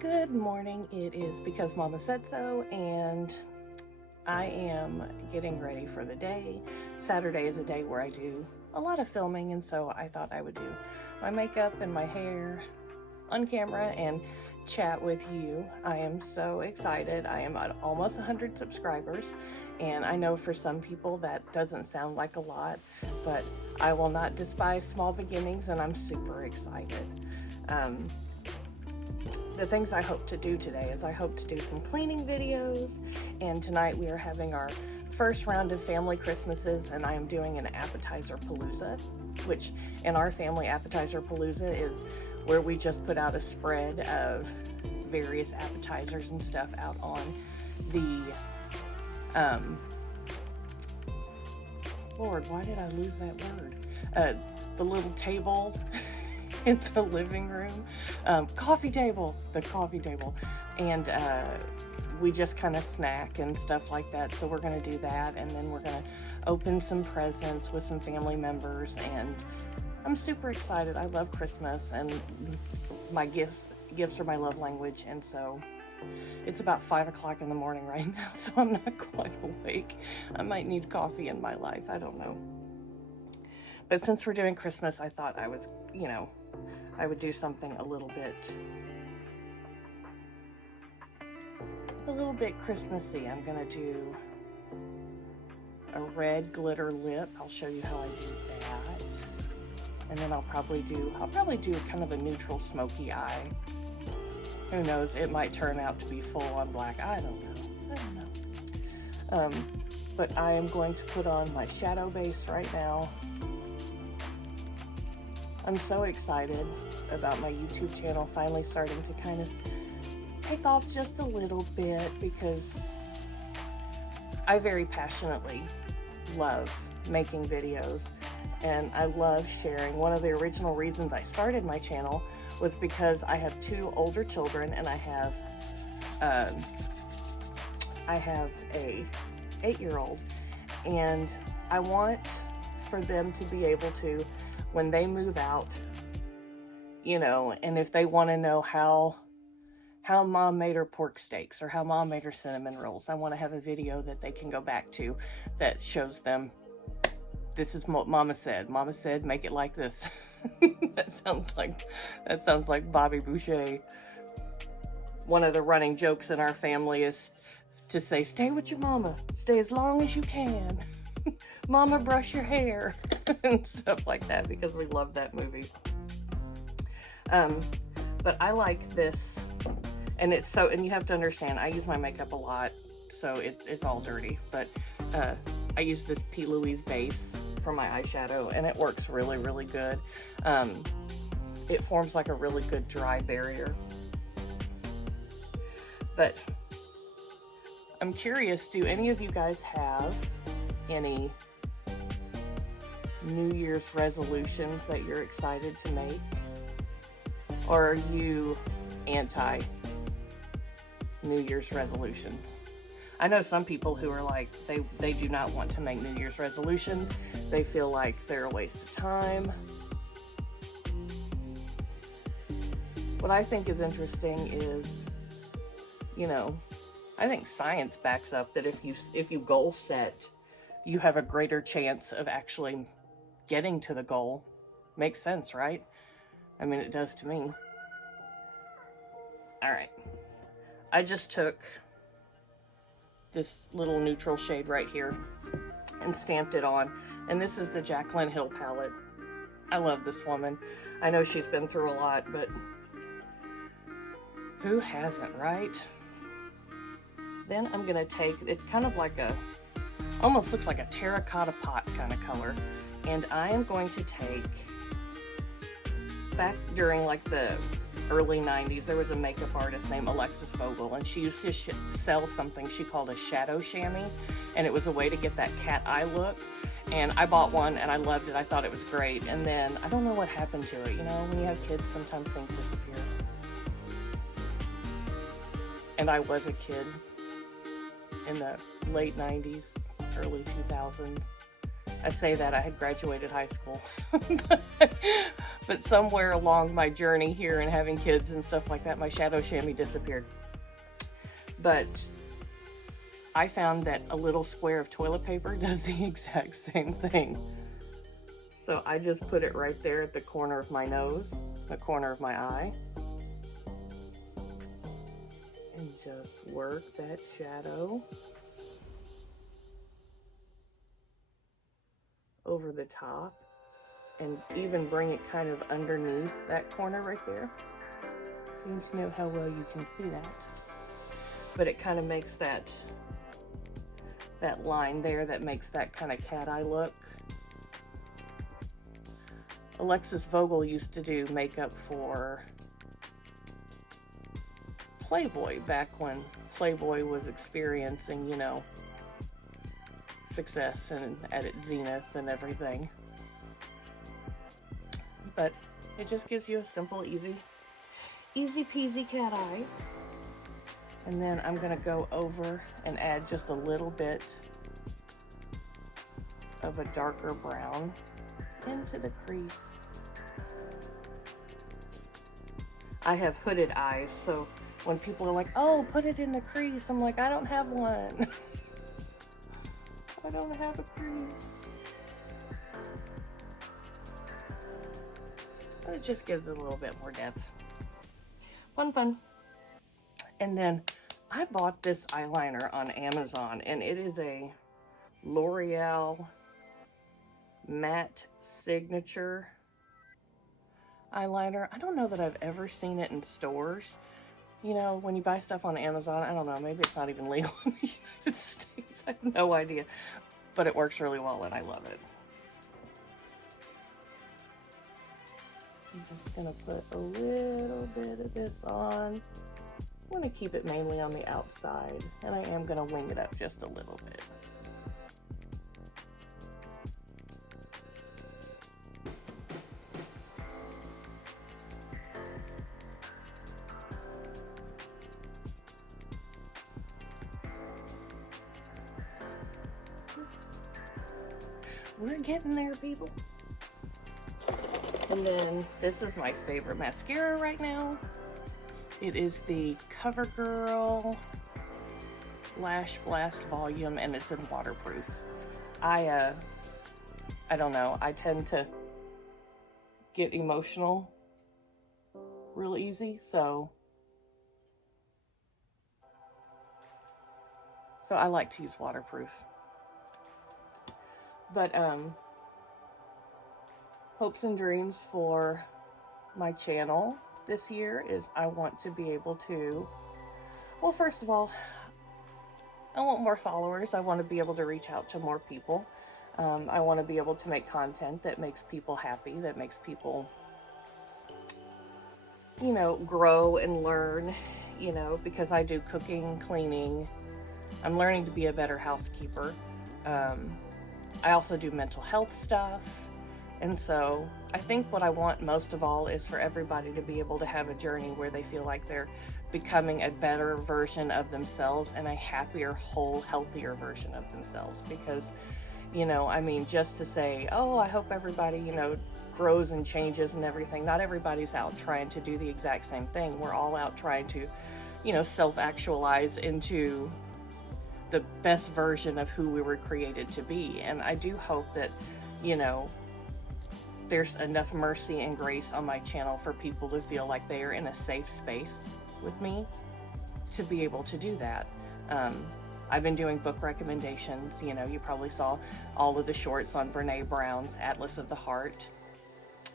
Good morning. It is Because Mama Said So, and I am getting ready for the day. Saturday is a day where I do a lot of filming, and so I thought I would do my makeup and my hair on camera and chat with you. I am so excited. I am at almost 100 subscribers, and I know for some people that doesn't sound like a lot, but I will not despise small beginnings, and I'm super excited. The things I hope to do today is I hope to do some cleaning videos, and tonight we are having our first round of family Christmases, and I am doing an appetizer palooza, which in our family appetizer palooza is where we just put out a spread of various appetizers and stuff out on the Lord, why did I lose that word? The little table in the living room, the coffee table, and we just kind of snack and stuff like that. So we're going to do that, and then we're going to open some presents with some family members, and I'm super excited. I love Christmas, and my gifts are my love language, and so it's about 5 o'clock in the morning right now, so I'm not quite awake. I might need coffee in my life, I don't know. But since we're doing Christmas, I thought I was, I would do something a little bit Christmassy. I'm gonna do a red glitter lip. I'll show you how I do that. And then I'll probably do kind of a neutral smoky eye. Who knows, it might turn out to be full on black. I don't know. But I am going to put on my shadow base right now. I'm so excited about my YouTube channel finally starting to kind of take off just a little bit, because I very passionately love making videos, and I love sharing. One of the original reasons I started my channel was because I have 2 older children, and I have a 8-year-old, and I want for them to be able to, when they move out, and if they want to know how mom made her pork steaks or how mom made her cinnamon rolls, I want to have a video that they can go back to that shows them, this is what mama said. Mama said, make it like this. That sounds like Bobby Boucher. One of the running jokes in our family is to say, stay with your mama, stay as long as you can. Mama, brush your hair, and stuff like that, because we love that movie. But I like this, and and you have to understand, I use my makeup a lot, so it's all dirty, but I use this P. Louise base for my eyeshadow, and it works really, really good. It forms like a really good dry barrier. But I'm curious, do any of you guys have any New Year's resolutions that you're excited to make? Or are you anti New Year's resolutions? I know some people who are like, they do not want to make New Year's resolutions. They feel like they're a waste of time. What I think is interesting is, I think science backs up that if you goal set, you have a greater chance of actually getting to the goal. Makes sense, right? I mean, it does to me. All right. I just took this little neutral shade right here and stamped it on. And this is the Jaclyn Hill palette. I love this woman. I know she's been through a lot, but who hasn't, right? Then I'm gonna take, it's kind of like almost looks like a terracotta pot kind of color. And I am going to take, back during like the early 90s, there was a makeup artist named Alexis Vogel, and she used to sell something she called a shadow chamois, and it was a way to get that cat eye look. And I bought one, and I loved it. I thought it was great. And then, I don't know what happened to it. When you have kids, sometimes things disappear. And I was a kid in the late 90s, early 2000s. I say that I had graduated high school, but somewhere along my journey here and having kids and stuff like that, my shadow chamois disappeared. But I found that a little square of toilet paper does the exact same thing. So I just put it right there at the corner of my nose, the corner of my eye, and just work that shadow over the top, and even bring it kind of underneath that corner right there. You need to know how well you can see that. But it kind of makes that line there that makes that kind of cat eye look. Alexis Vogel used to do makeup for Playboy back when Playboy was experiencing, you know, success and at its zenith and everything. But it just gives you a simple, easy peasy cat eye. And then I'm gonna go over and add just a little bit of a darker brown into the crease. I have hooded eyes, so when people are like, oh, put it in the crease, I'm like, I don't have one. I don't have a crease. But it just gives it a little bit more depth. Fun. And then I bought this eyeliner on Amazon, and it is a L'Oreal Matte Signature eyeliner. I don't know that I've ever seen it in stores. You know, when you buy stuff on Amazon, I don't know, maybe it's not even legal in the United States. I have no idea. But it works really well, and I love it. I'm just going to put a little bit of this on. I'm going to keep it mainly on the outside, and I am going to wing it up just a little bit. We're getting there, people. And then this is my favorite mascara right now. It is the CoverGirl Lash Blast Volume, and it's in waterproof. I don't know, I tend to get emotional real easy, so I like to use waterproof. But hopes and dreams for my channel this year is I want to be able to, well, first of all, I want more followers. I want to be able to reach out to more people. I want to be able to make content that makes people happy, that makes people, you know, grow and learn, you know, because I do cooking, cleaning. I'm learning to be a better housekeeper. I also do mental health stuff. And so I think what I want most of all is for everybody to be able to have a journey where they feel like they're becoming a better version of themselves and a happier, whole, healthier version of themselves. Because, you know, I mean, just to say, oh, I hope everybody, you know, grows and changes and everything. Not everybody's out trying to do the exact same thing. We're all out trying to, you know, self-actualize into the best version of who we were created to be. And I do hope that, you know, there's enough mercy and grace on my channel for people to feel like they are in a safe space with me to be able to do that. I've been doing book recommendations. You know, you probably saw all of the shorts on Brene Brown's Atlas of the Heart.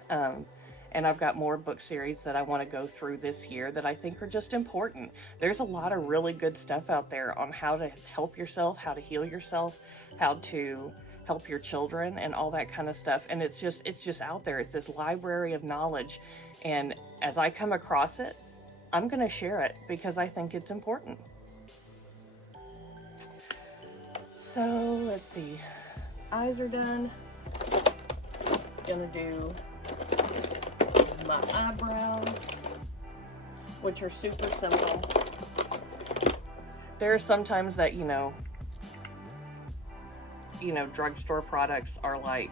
And I've got more book series that I want to go through this year that I think are just important. There's a lot of really good stuff out there on how to help yourself, how to heal yourself, how to help your children and all that kind of stuff. And it's just out there. It's this library of knowledge. And as I come across it, I'm going to share it because I think it's important. So let's see. Eyes are done. Gonna do my eyebrows, which are super simple. There are sometimes that, you know, you know, drugstore products are like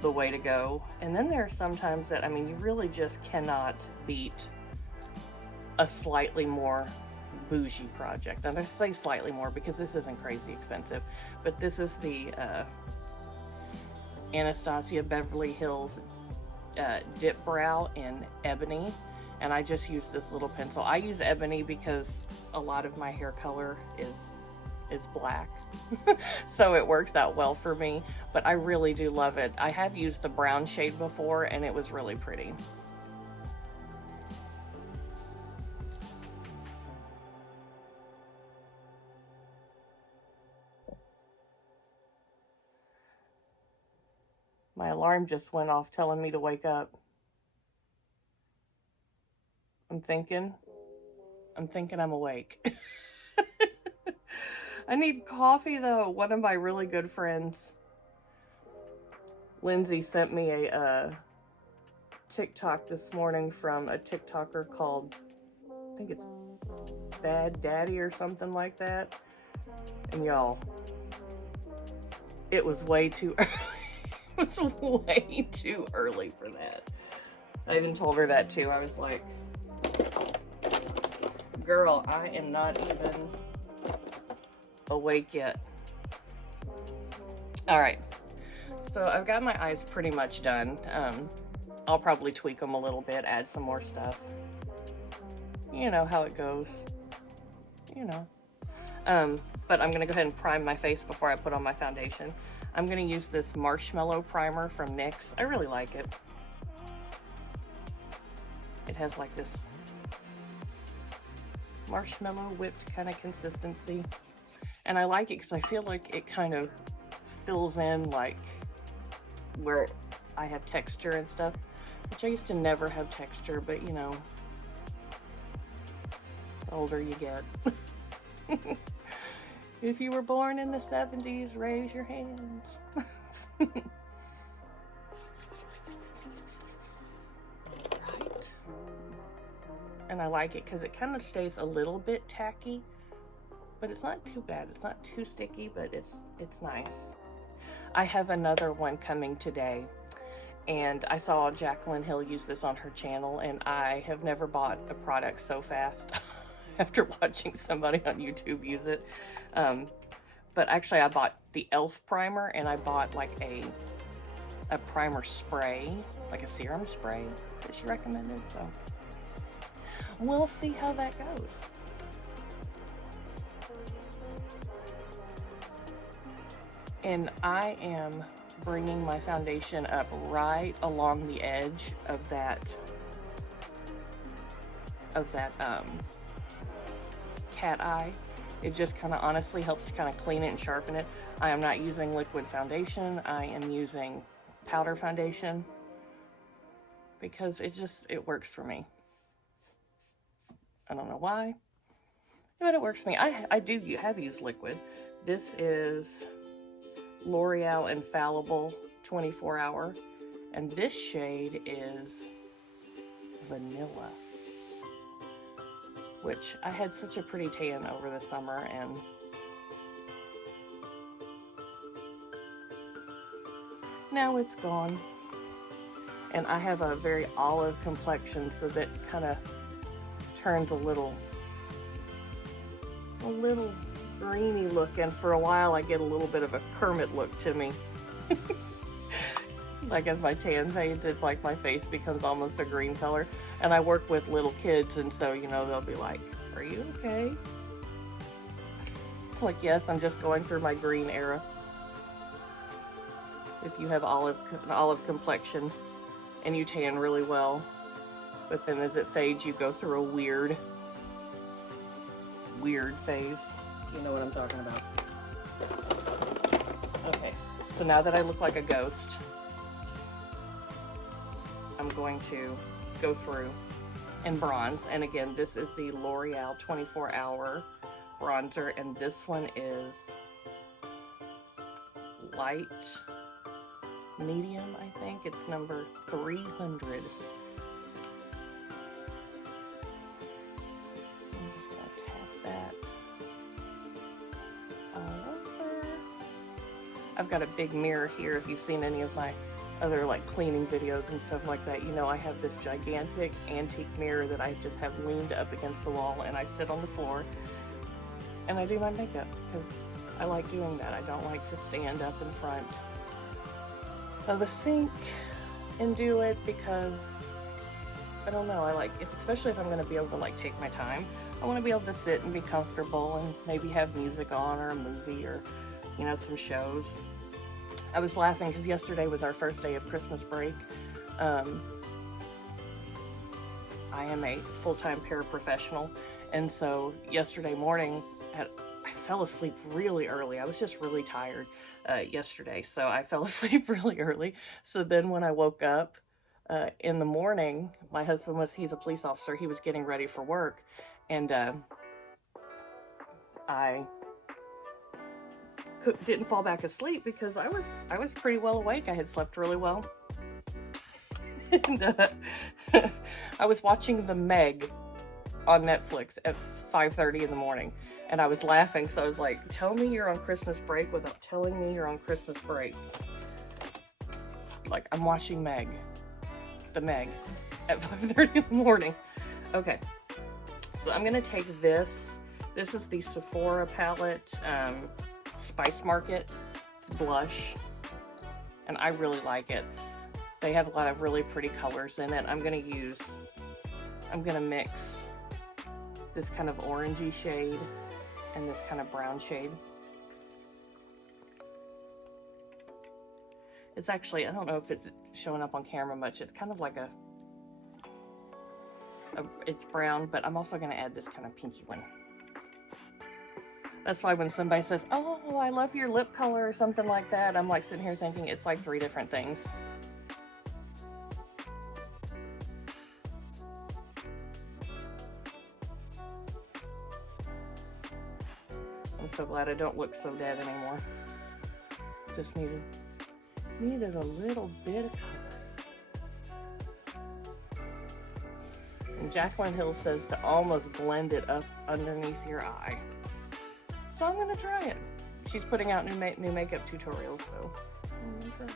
the way to go. And then there are sometimes that, I mean, you really just cannot beat a slightly more bougie project. And I say slightly more because this isn't crazy expensive, but this is the Anastasia Beverly Hills Dip Brow in Ebony. And I just use this little pencil. I use ebony because a lot of my hair color is black. So it works out well for me, but I really do love it. I have used the brown shade before and it was really pretty. My alarm just went off telling me to wake up. I'm thinking I'm awake. I need coffee though. One of my really good friends, Lindsay, sent me a TikTok this morning from a TikToker called, I think it's Bad Daddy or something like that. And y'all, it was way too early. It was way too early for that. I even told her that too. I was like, girl, I am not even awake yet. All right, so I've got my eyes pretty much done. I'll probably tweak them a little bit, add some more stuff. You know how it goes, you know. But I'm gonna go ahead and prime my face before I put on my foundation. I'm gonna use this Marshmallow Primer from NYX. I really like it. It has like this marshmallow whipped kind of consistency. And I like it because I feel like it kind of fills in like where I have texture and stuff, which I used to never have texture, but you know, the older you get. If you were born in the 70s, raise your hands. Right. And I like it because it kind of stays a little bit tacky, but it's not too bad. It's not too sticky, but it's nice. I have another one coming today, and I saw Jaclyn Hill use this on her channel, and I have never bought a product so fast after watching somebody on YouTube use it. But actually I bought the e.l.f. primer, and I bought like a primer spray, like a serum spray that she recommended, so we'll see how that goes. And I am bringing my foundation up right along the edge of that cat eye. It just kind of honestly helps to kind of clean it and sharpen it. I am not using liquid foundation. I am using powder foundation because it works for me. I don't know why, but it works for me. I have used liquid. This is L'Oreal Infallible 24 Hour, and this shade is Vanilla, which I had such a pretty tan over the summer, and now it's gone. And I have a very olive complexion, so that kind of turns a little greeny look, and for a while I get a little bit of a Kermit look to me. Like as my tan fades, it's like my face becomes almost a green color. And I work with little kids, and so, you know, they'll be like, "Are you okay?" It's like, yes, I'm just going through my green era. If you have an olive complexion and you tan really well, but then as it fades, you go through a weird phase. You know what I'm talking about. Okay, so now that I look like a ghost, I'm going to go through and bronze. And again, this is the L'Oreal 24 Hour bronzer, and this one is light medium, I think. It's number 300. I'm just gonna tap that all over. I've got a big mirror here. If you've seen any of my other like cleaning videos and stuff like that, you know I have this gigantic antique mirror that I just have leaned up against the wall, and I sit on the floor and I do my makeup because I like doing that. I don't like to stand up in front of the sink and do it because I don't know, I like, especially if I'm going to be able to like take my time, I want to be able to sit and be comfortable and maybe have music on or a movie or, you know, some shows. I was laughing because yesterday was our first day of Christmas break. I am a full-time paraprofessional, and so yesterday morning I fell asleep really early. I was just really tired yesterday, so I fell asleep really early. So then when I woke up in the morning, my husband he's a police officer, he was getting ready for work, and I didn't fall back asleep because I was pretty well awake. I had slept really well. And I was watching The Meg on Netflix at 5:30 in the morning, and I was laughing, so I was like, tell me you're on Christmas break without telling me you're on Christmas break. Like, I'm watching The Meg at 5:30 in the morning. Okay, so I'm gonna take this is the Sephora palette, Spice Market. It's blush, and I really like it. They have a lot of really pretty colors in it. I'm gonna mix this kind of orangey shade and this kind of brown shade. It's actually, I don't know if it's showing up on camera much. It's kind of like it's brown, but I'm also gonna add this kind of pinky one. That's why when somebody says, oh, I love your lip color or something like that, I'm like sitting here thinking it's like 3 different things. I'm so glad I don't look so dead anymore. Just needed a little bit of color. And Jaclyn Hill says to almost blend it up underneath your eye. So I'm gonna try it. She's putting out new makeup tutorials, so I'm gonna try it.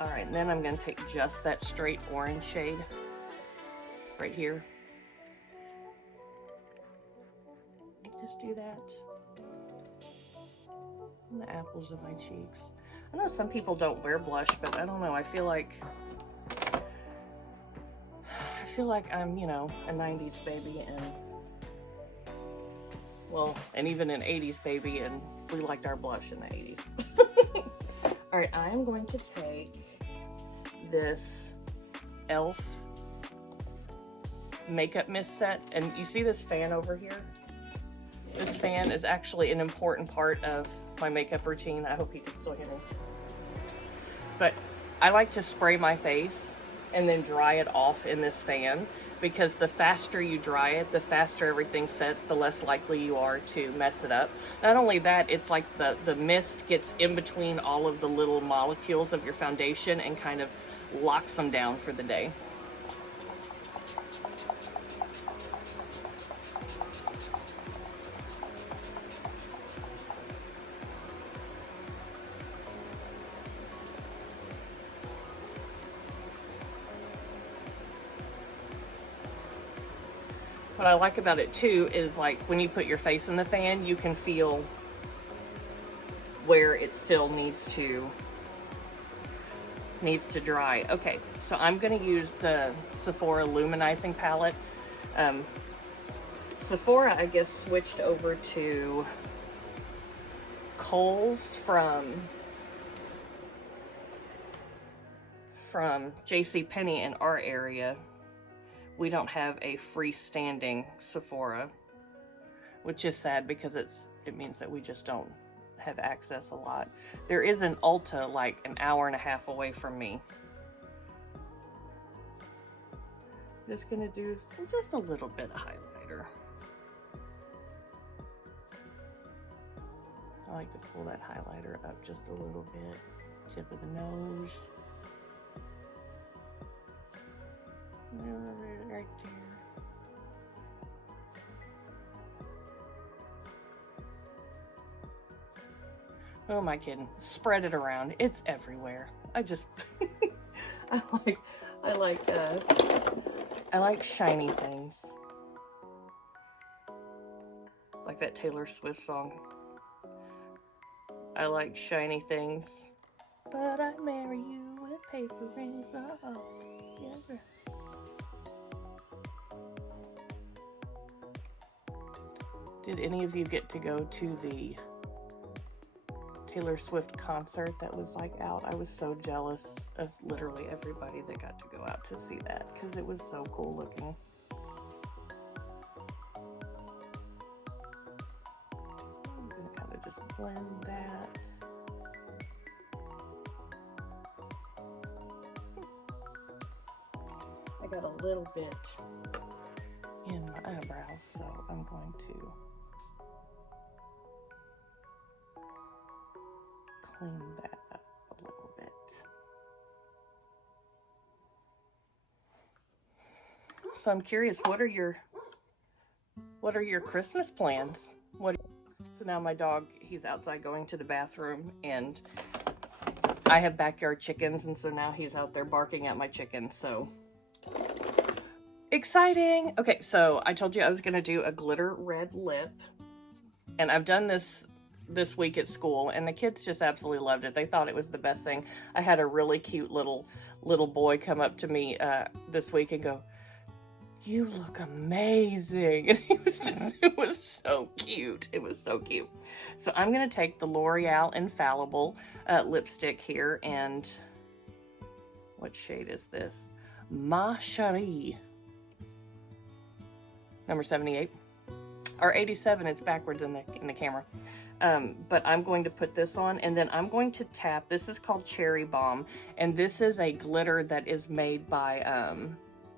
All right, and then I'm gonna take just that straight orange shade right here. Just do that on the apples of my cheeks. I know some people don't wear blush, but I don't know, I feel like I'm, you know, a 90s baby, and even an 80s baby, and we liked our blush in the 80s. All right, I'm going to take this e.l.f. makeup mist set, and you see this fan over here? This fan is actually an important part of my makeup routine. I hope you can still hear me. But I like to spray my face and then dry it off in this fan, because the faster you dry it, the faster everything sets, the less likely you are to mess it up. Not only that, it's like the mist gets in between all of the little molecules of your foundation and kind of locks them down for the day. What I like about it too is, like, when you put your face in the fan, you can feel where it still needs to dry. Okay, so I'm gonna use the Sephora Luminizing palette. Sephora, I guess, switched over to Kohl's from JCPenney in our area. We don't have a freestanding Sephora, which is sad because it means that we just don't have access a lot. There is an Ulta like an hour and a half away from me. Just gonna do just a little bit of highlighter. I like to pull that highlighter up just a little bit. Tip of the nose. Right there. Who am I kidding? Spread it around. It's everywhere. I just, I like shiny things. Like that Taylor Swift song. I like shiny things. But I marry you with paper rings. Oh, yeah. Did any of you get to go to the Taylor Swift concert that was like out? I was so jealous of literally everybody that got to go out to see that because it was so cool looking. I'm gonna kind of just blend that. I got a little bit in my eyebrows, so I'm going to clean that up a little bit. So I'm curious, what are your Christmas plans? So now my dog, he's outside going to the bathroom, and I have backyard chickens, and so now he's out there barking at my chickens, so exciting. Okay, so I told you I was gonna do a glitter red lip, and I've done this week at school, and the kids just absolutely loved it. They thought it was the best thing. I had a really cute little boy come up to me this week and go, "You look amazing." And it was so cute. It was so cute. So I'm gonna take the L'Oreal Infallible lipstick here, and what shade is this? Ma Cherie. Number 78. Or 87, it's backwards in the camera. But I'm going to put this on, and then I'm going to tap. This is called Cherry Bomb, and this is a glitter that is made by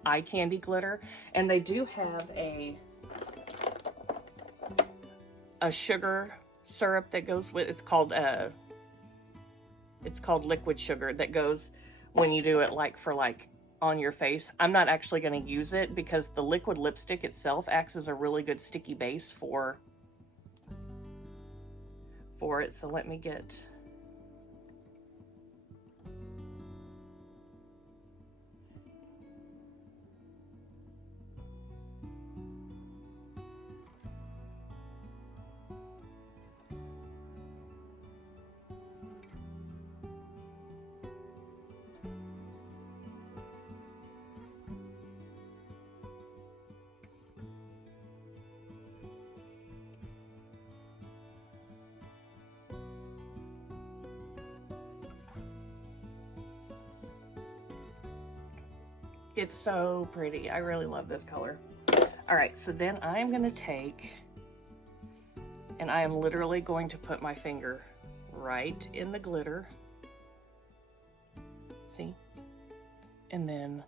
Eye Candy Glitter, and they do have a sugar syrup that goes with. It's called liquid sugar that goes when you do it for on your face. I'm not actually going to use it because the liquid lipstick itself acts as a really good sticky base for it. So let me get It's so pretty. I really love this color. All right, so then I'm gonna take, and I am literally going to put my finger right in the glitter. See? And then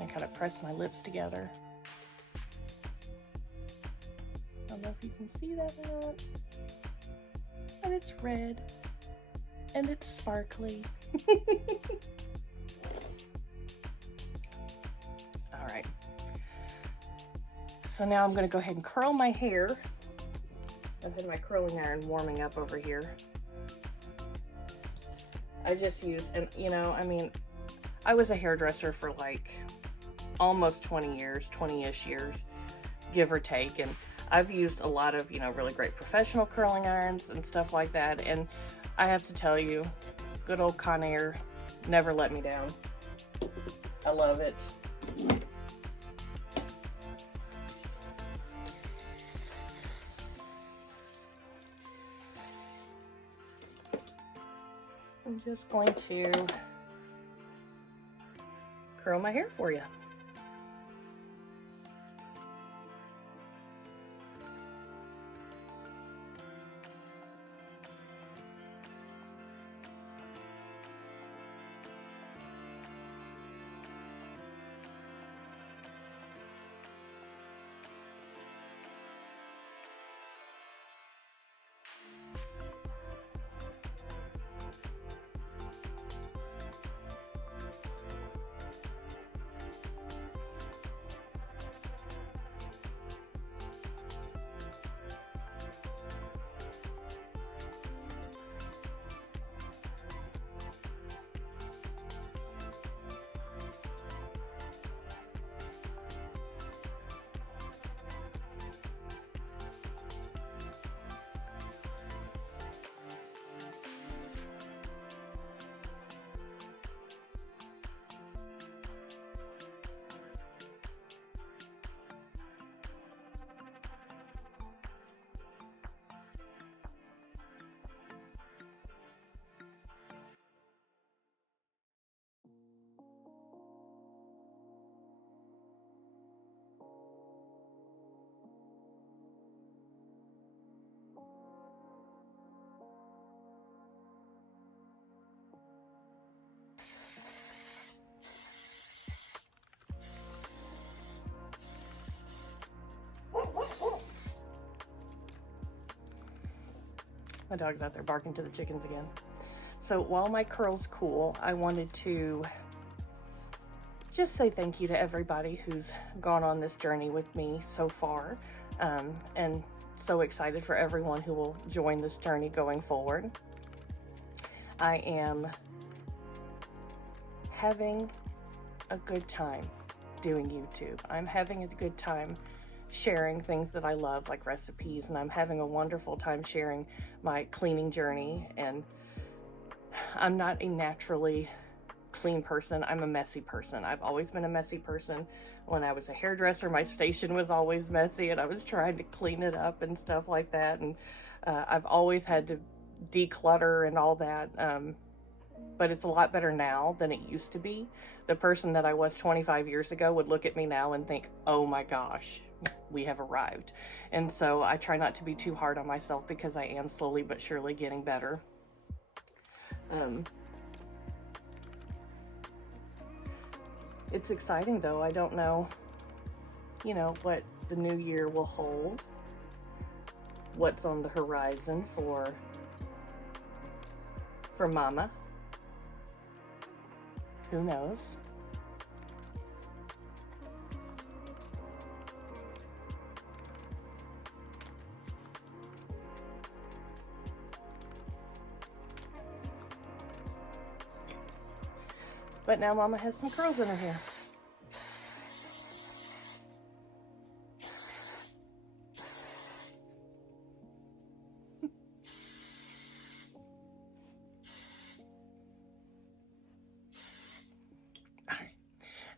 I kind of press my lips together. I don't know if you can see that or not, but it's red and it's sparkly. All right. So now I'm going to go ahead and curl my hair. I've had my curling iron warming up over here. I just use, and you know, I mean, I was a hairdresser for like almost 20 years, 20-ish years, give or take. And I've used a lot of, you know, really great professional curling irons and stuff like that. And I have to tell you, good old Conair never let me down. I love it. I'm just going to curl my hair for you. My dog's out there barking to the chickens again. So while my curls cool, I wanted to just say thank you to everybody who's gone on this journey with me so far, and so excited for everyone who will join this journey going forward. I am having a good time doing YouTube. I'm having a good time sharing things that I love, like recipes, and I'm having a wonderful time sharing my cleaning journey. And I'm not a naturally clean person. I'm a messy person. I've always been a messy person. When I was a hairdresser, my station was always messy, and I was trying to clean it up and stuff like that. And I've always had to declutter and all that. But it's a lot better now than it used to be. The person that I was 25 years ago would look at me now and think, oh my gosh, we have arrived. And so I try not to be too hard on myself, because I am slowly but surely getting better. It's exciting though. I don't know, what the new year will hold, what's on the horizon for Mama. Who knows? But now Mama has some curls in her hair.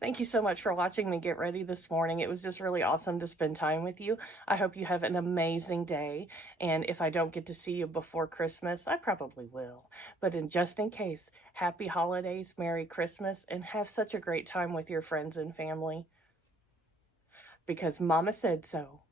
Thank you so much for watching me get ready this morning. It was just really awesome to spend time with you. I hope you have an amazing day. And if I don't get to see you before Christmas, I probably will. But just in case, happy holidays, Merry Christmas, and have such a great time with your friends and family. Because Mama said so.